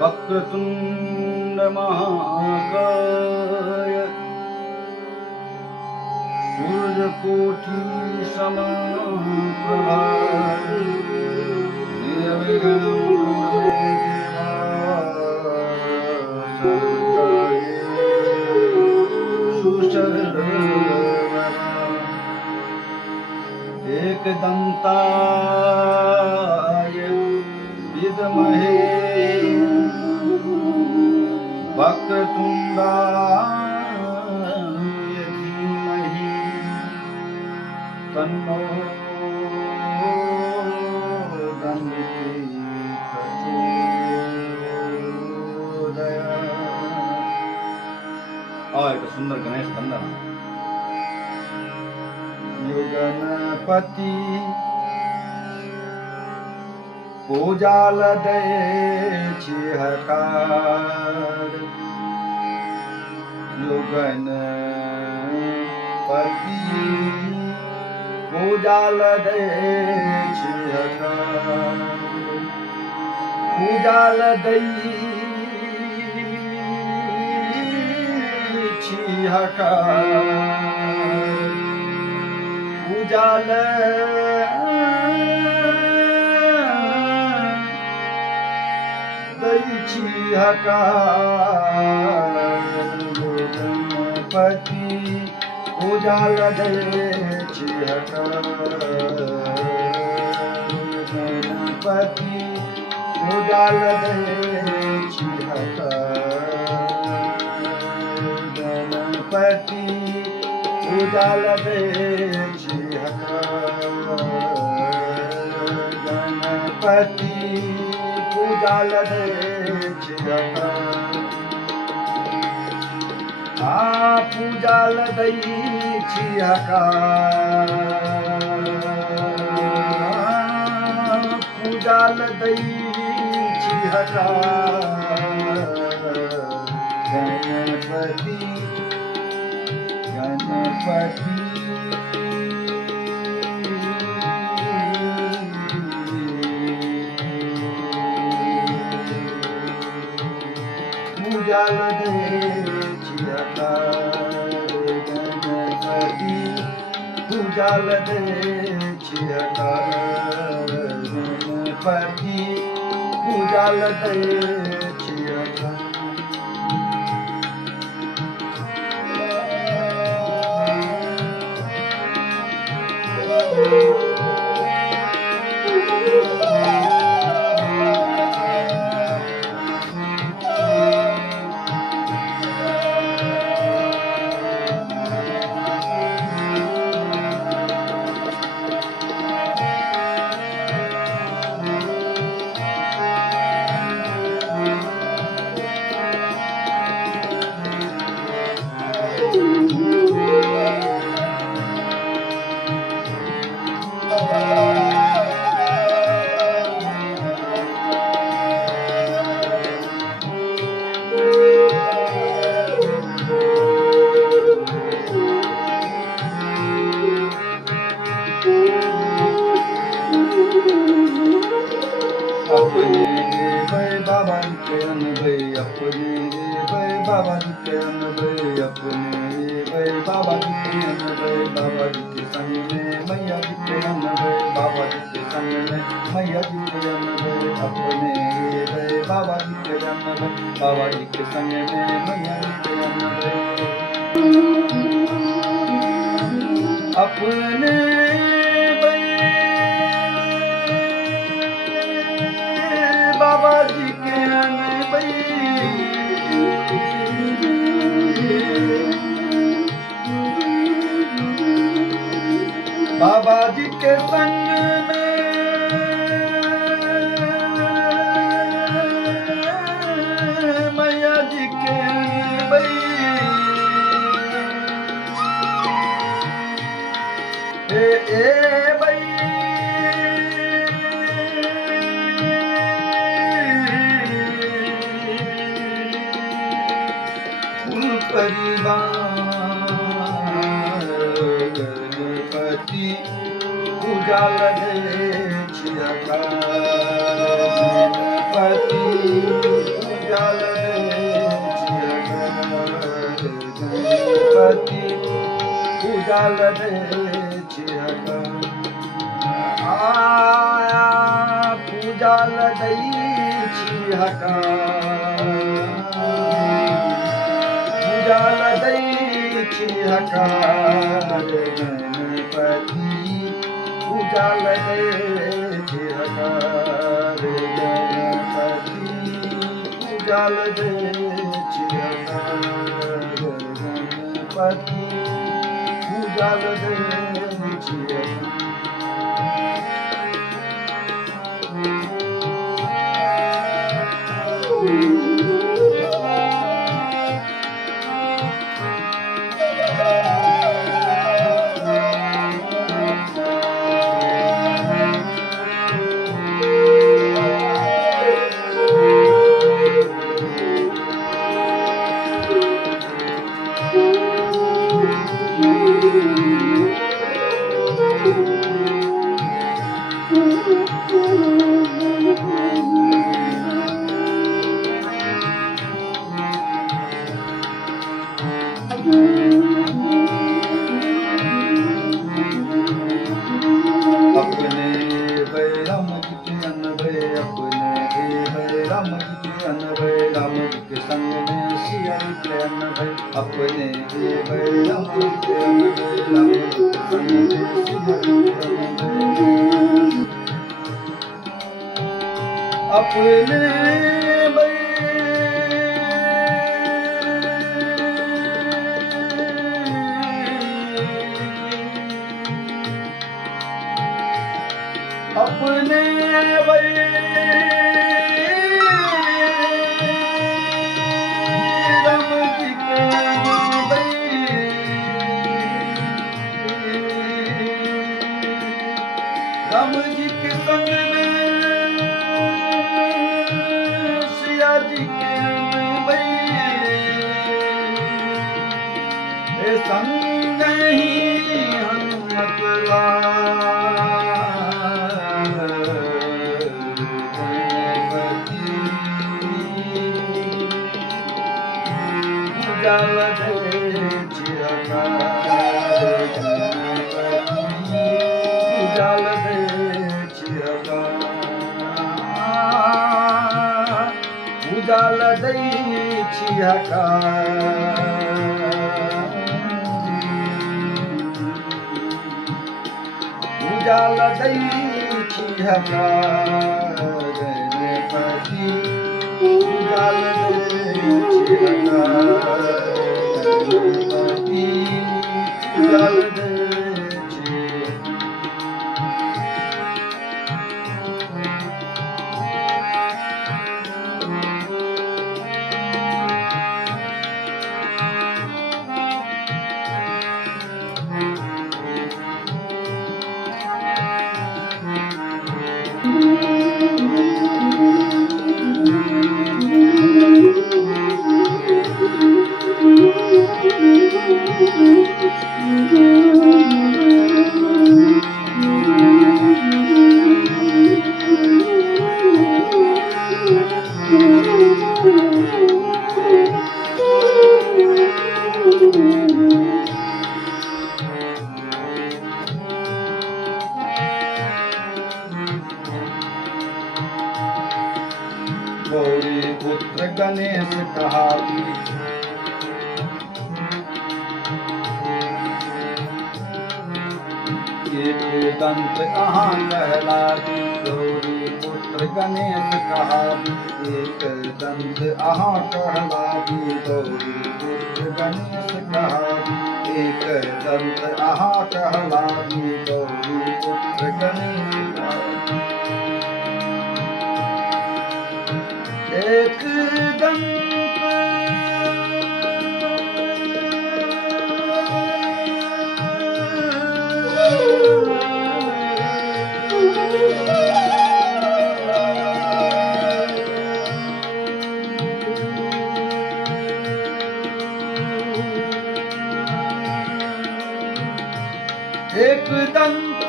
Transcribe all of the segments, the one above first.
वक्रतुंड महाकाय सूर्यकोटि समप्रभा निर्विघ्नं एकदन्ताय विद्महे वक्रतुण्डाय धीमहि तन्नो दन्ति प्रचोदयात्। एक सुंदर गणेश वंदना। गणपति पूजाल दे हकार गणपति पूजाल दे हकार पूजाल दई हकार पूजाल दैछि हकार गणपति पूजाल दैछि हकार गणपति पूजाल दैछि हकार गणपति पूजाल दैछि गणपति पूजाल दैछि पूजाल दैछि पूजाल दैछि गणपति गणपति पूजाल दैछि गणपति पूजाल दैछि गणपति पूजाल दैछि अपने भाई बाबा के भाई अपने भाई बाबा के भाई अपने भाई बाबा के भाई बाबा के संग में मैया के भाई बाबा के संग में मैया के भाई अपने भाई बाबा के भाई बाबा के संग में मैया के भाई अपने बाबा जी के भाई बाबा जी के संग में मैया जी के भाई ए भाई परिवार गणपति पूजाल दैछि गणपति पूजाल गणपति पूजाल पूजाल पूजाल गणपति पूजाल गणपति पूजाल गणपति पूजाल अपने बैराम जी के अनबे अपने बैराम जी के अनबे राम जी के संग में सिया के अनबे अपने बैराम जी के अनबे राम जी के संग में सिया के अनबे अपने अपने बैराम जी के राम जी के संग में सिया जी के संग ही हनुमत पूजाल पूजाल पूजाल पूजाल गणपति पूजाल गणपति पूजाल गौरी पुत्र गणेश कहावी एक दंत अहाँ कहलावी गौरी पुत्र गणेश कहावी एक दंत अहाँ कहलावी गौरी पुत्र गणेश कहावी एक दंत अहाँ कहलावी गौरी पुत्र गणेश कहावी एक दंत एक दंत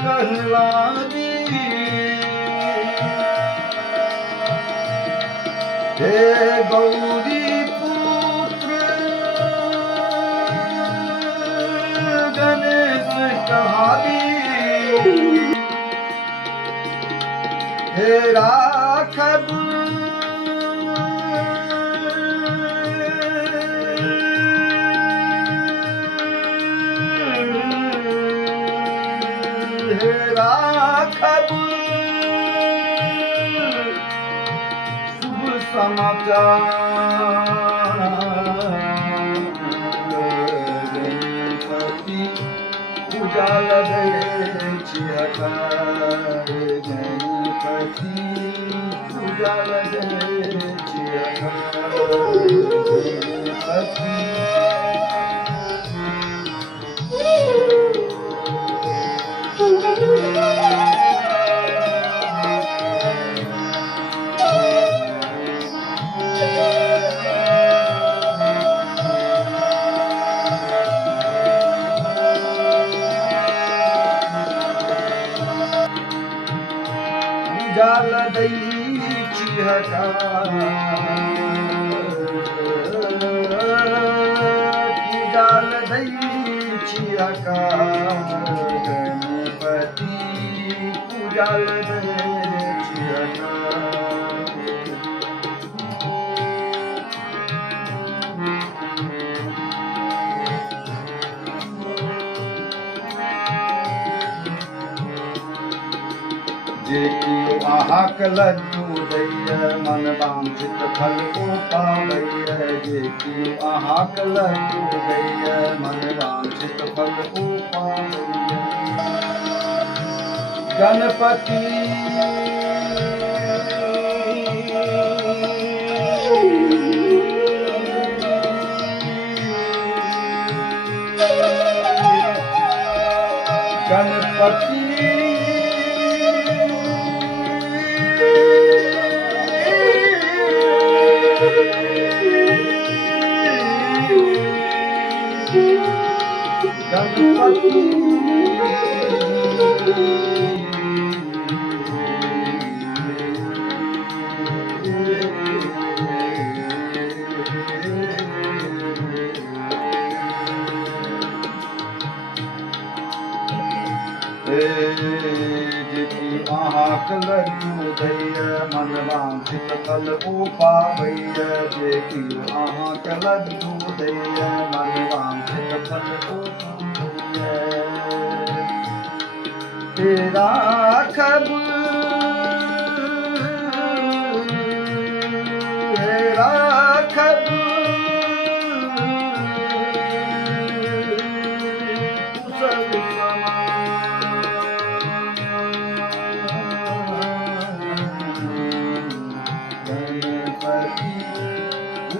कहलावी हे गौरी पुत्र गणेश कहारी, हे राखब हे राखब शुभ समाचार, गणपति उजाल दे चिहकार, गणपति उजाल दे चिहकार, गणपति उजाल दई चिहकार, उजाल दई चिहकार, गणपति उजाल दे चिहकार। जे कियो आहाक लड्डू दैय मन वांछित फल को पावैय, जे कियो आहाक लड्डू दैय मन वांछित फल को पावैय। गणपति गणपति गणपति जिकी आहाक लड्डू दैय मन वांछित फल को पावैय, जेकी आहाक लड्डू दैय मन वांछित फल को पावैय। हे राखब हे राखब कुशल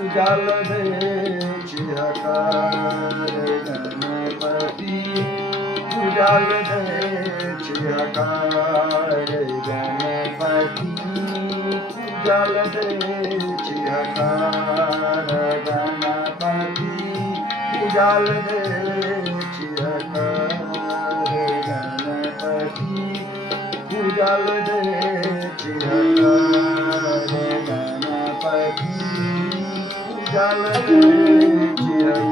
उजाल दे चिहकार, गणपति उजाल दे चिहकार, गणपति उजाल दे चिहकार, गणपति उजाल दे चिहकार, गणपति उजाल दे चिहकार, गणपति उजाल दे चिहकार, गणपति उजाल दे चिहकार।